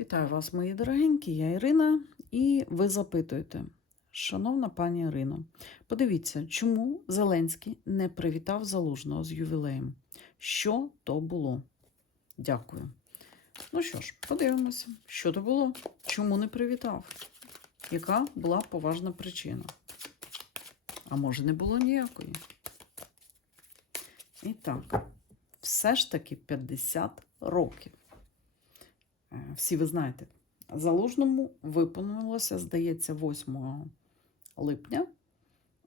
Вітаю вас, мої дорогенькі, я Ірина, і ви запитуєте, шановна пані Ірино, подивіться, чому Зеленський не привітав Залужного з ювілеєм? Що то було? Дякую. Ну що ж, подивимося, що то було, чому не привітав? Яка була поважна причина? А може, не було ніякої? І так, все ж таки 50 років. Е, Всі ви знаєте, Залужному виповнилося, здається, 8 липня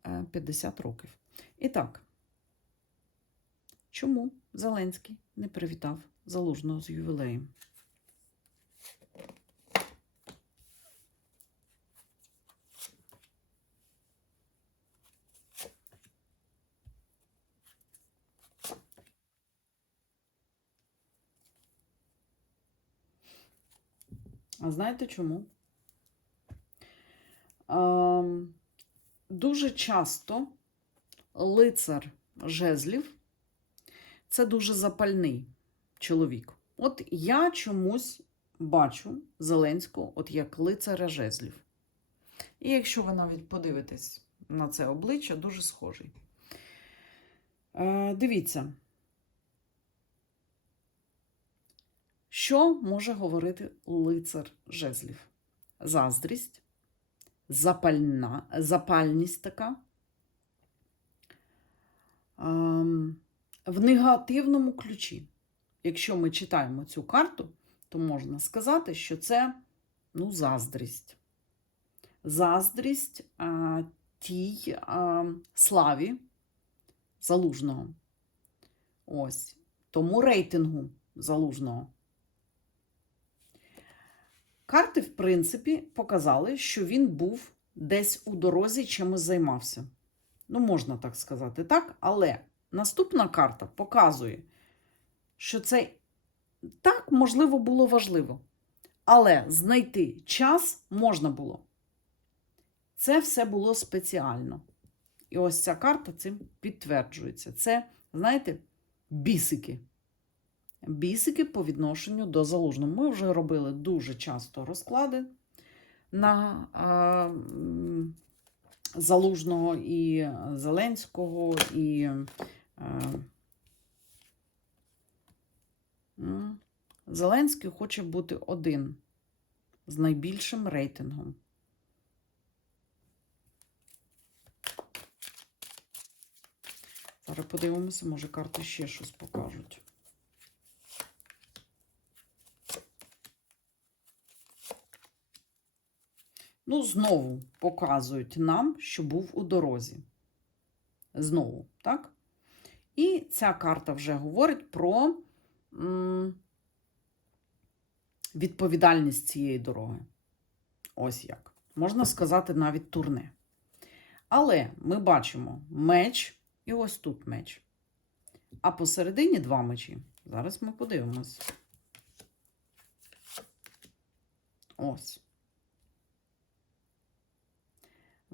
е, 50 років. І так, чому Зеленський не привітав Залужного з ювілеєм? А знаєте чому? Ем, дуже часто лицар жезлів це дуже запальний чоловік. От я чомусь бачу Зеленського от як лицаря жезлів. І якщо ви навіть подивитесь на це обличчя, дуже схожий. Е, дивіться. Що може говорити лицар жезлів? Заздрість, запальна, запальність така. Ем, в негативному ключі. Якщо ми читаємо цю карту, то можна сказати, що це ну, заздрість. Заздрість а, тій а, славі залужного. Ось. Тому рейтингу залужного. Карти, в принципі, показали, що він був десь у дорозі чимось займався. Ну, можна так сказати, так? Але наступна карта показує, що це так, можливо, було важливо. Але знайти час можна було. Це все було спеціально. І ось ця карта цим підтверджується. Це, знаєте, бісики бісики по відношенню до залужного. Ми вже робили дуже часто розклади на а, залужного і Зеленського, і а, Зеленський хоче бути один з найбільшим рейтингом. Зараз подивимося, може карти ще щось покажуть. Ну, знову показують нам, що був у дорозі. Знову, так? І ця карта вже говорить про м, відповідальність цієї дороги. Ось як. Можна сказати, навіть турне. Але ми бачимо меч і ось тут меч. А посередині два мечі. Зараз ми подивимось. Ось.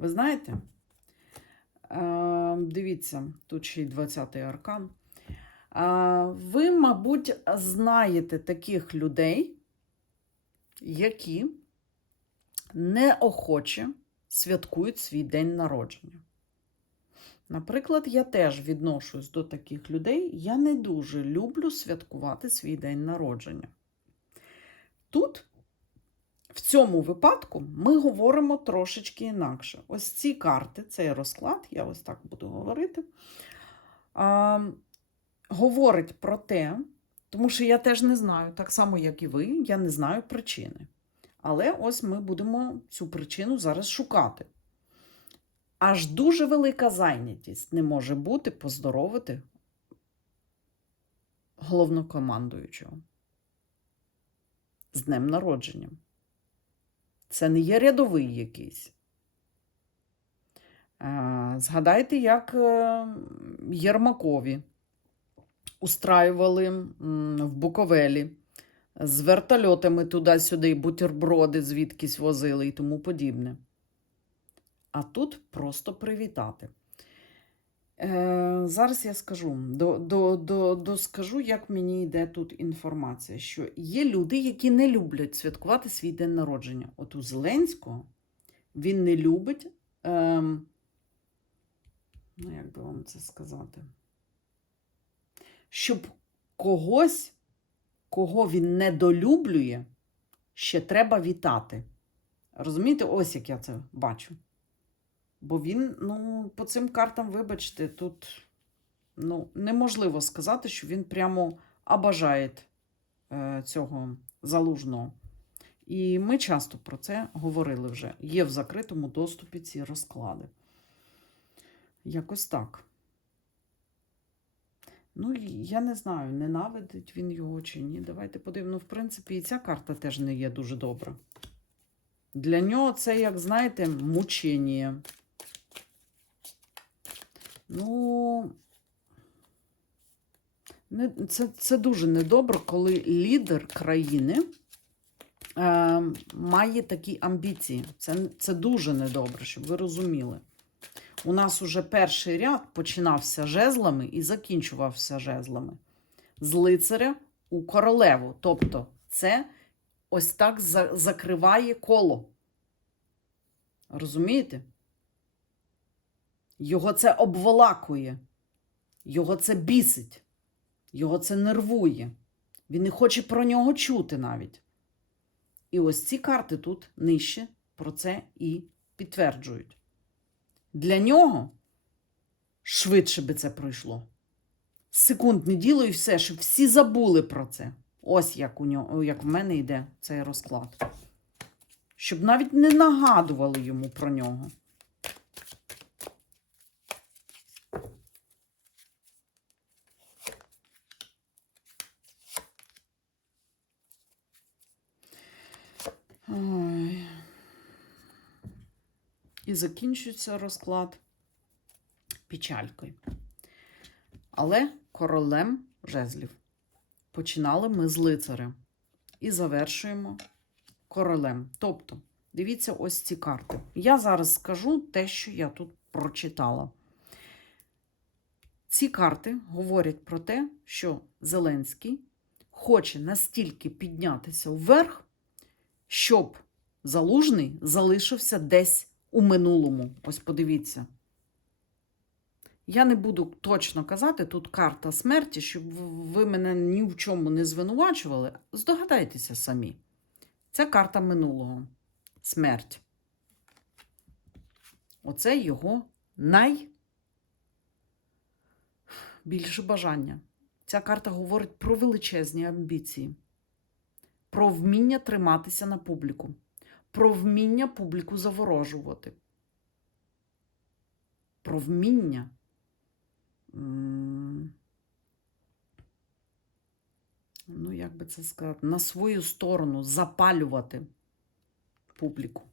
Ви знаєте, дивіться, тут ще й 20-й аркан. Ви, мабуть, знаєте таких людей, які неохоче святкують свій день народження. Наприклад, я теж відношусь до таких людей. Я не дуже люблю святкувати свій день народження. Тут в цьому випадку ми говоримо трошечки інакше. Ось ці карти, цей розклад, я ось так буду говорити, а, говорить про те, тому що я теж не знаю, так само, як і ви, я не знаю причини. Але ось ми будемо цю причину зараз шукати. Аж дуже велика зайнятість не може бути поздоровити головнокомандуючого з днем народження. Це не є рядовий якийсь. Е, Згадайте, як е, Єрмакові устраювали в Буковелі з вертольотами туди-сюди, бутерброди звідкись возили і тому подібне. А тут просто привітати. Е, зараз я скажу, до, до, до, доскажу, як мені йде тут інформація, що є люди, які не люблять святкувати свій день народження. От у Зеленського він не любить, ем, ну як би вам це сказати, щоб когось, кого він недолюблює, ще треба вітати. Розумієте, ось як я це бачу. Бо він, ну, по цим картам, вибачте, тут ну, неможливо сказати, що він прямо обажає е, цього залужного. І ми часто про це говорили вже. Є в закритому доступі ці розклади. Якось так. Ну, я не знаю, ненавидить він його чи ні. Давайте подивимо. Ну, в принципі, і ця карта теж не є дуже добра. Для нього це, як знаєте, мучення. Ну, це, це дуже недобре, коли лідер країни е, має такі амбіції. Це, це дуже недобре, щоб ви розуміли. У нас уже перший ряд починався жезлами і закінчувався жезлами. З лицаря у королеву. Тобто, це ось так за, закриває коло. Розумієте? Його це обволакує, його це бісить, його це нервує. Він не хоче про нього чути навіть. І ось ці карти тут нижче про це і підтверджують. Для нього швидше би це пройшло. Секундне діло і все, щоб всі забули про це. Ось як у нього, як в мене йде цей розклад. Щоб навіть не нагадували йому про нього. І закінчується розклад печалькою. Але королем жезлів. Починали ми з лицаря. І завершуємо королем. Тобто, дивіться ось ці карти. Я зараз скажу те, що я тут прочитала. Ці карти говорять про те, що Зеленський хоче настільки піднятися вверх, щоб залужний залишився десь у минулому. Ось подивіться. Я не буду точно казати, тут карта смерті, щоб ви мене ні в чому не звинувачували. Здогадайтеся самі. Це карта минулого. Смерть. Оце його найбільше бажання. Ця карта говорить про величезні амбіції, про вміння триматися на публіку, про вміння публіку заворожувати, про вміння. Ну, як би це сказати, на свою сторону запалювати публіку.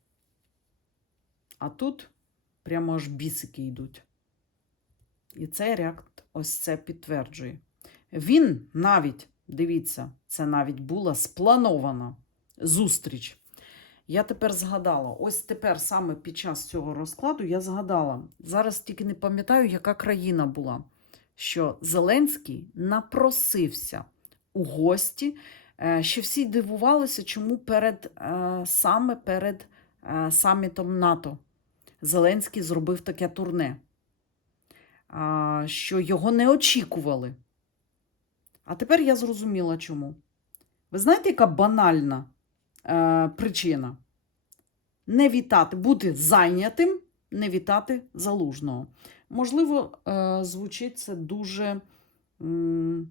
А тут прямо аж бісики йдуть. І цей ряд ось це підтверджує. Він навіть, дивіться, це навіть була спланована зустріч. Я тепер згадала, ось тепер саме під час цього розкладу я згадала, зараз тільки не пам'ятаю, яка країна була, що Зеленський напросився у гості. Ще всі дивувалися, чому перед, е, саме перед е, самітом НАТО Зеленський зробив таке турне, що його не очікували. А тепер я зрозуміла, чому. Ви знаєте, яка банальна е, причина? Не вітати, бути зайнятим, не вітати залужного. Можливо, е, звучить це дуже. м,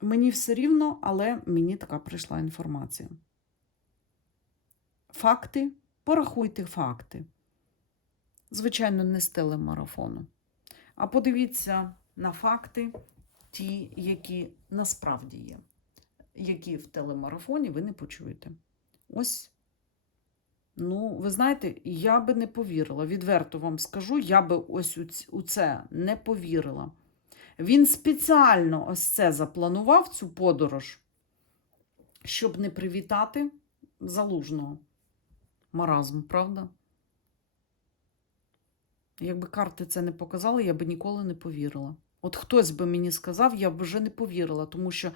Мені все рівно, але мені така прийшла інформація. Факти, порахуйте факти. Звичайно, не з телемарафону. А подивіться на факти, ті, які насправді є, які в телемарафоні ви не почуєте. Ось. Ну, ви знаєте, я би не повірила. Відверто вам скажу, я би ось у це не повірила. Він спеціально ось це запланував, цю подорож, щоб не привітати залужного. Маразм, правда? Якби карти це не показали, я би ніколи не повірила. От хтось би мені сказав, я б вже не повірила, тому що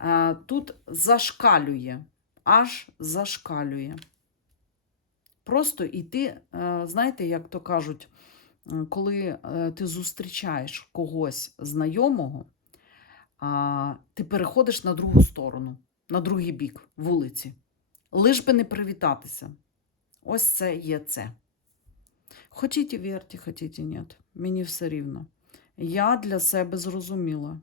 е, тут зашкалює, аж зашкалює. Просто і ти, е, знаєте, як то кажуть, е, коли ти зустрічаєш когось знайомого, а, ти переходиш на другу сторону, на другий бік вулиці. Лиш би не привітатися. Ось це є це. Хотіть вірте, хотіть ні. Мені все рівно. Я для себе зрозуміла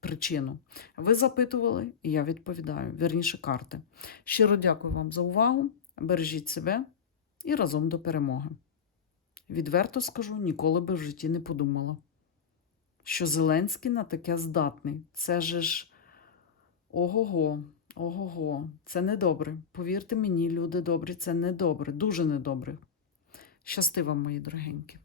причину. Ви запитували, і я відповідаю. Вірніше карти. Щиро дякую вам за увагу. Бережіть себе і разом до перемоги. Відверто скажу, ніколи би в житті не подумала, що Зеленський на таке здатний. Це же ж ого-го, ого-го, це недобре. Повірте мені, люди добрі, це недобре, дуже недобре. Щасти вам, мої дорогенькі.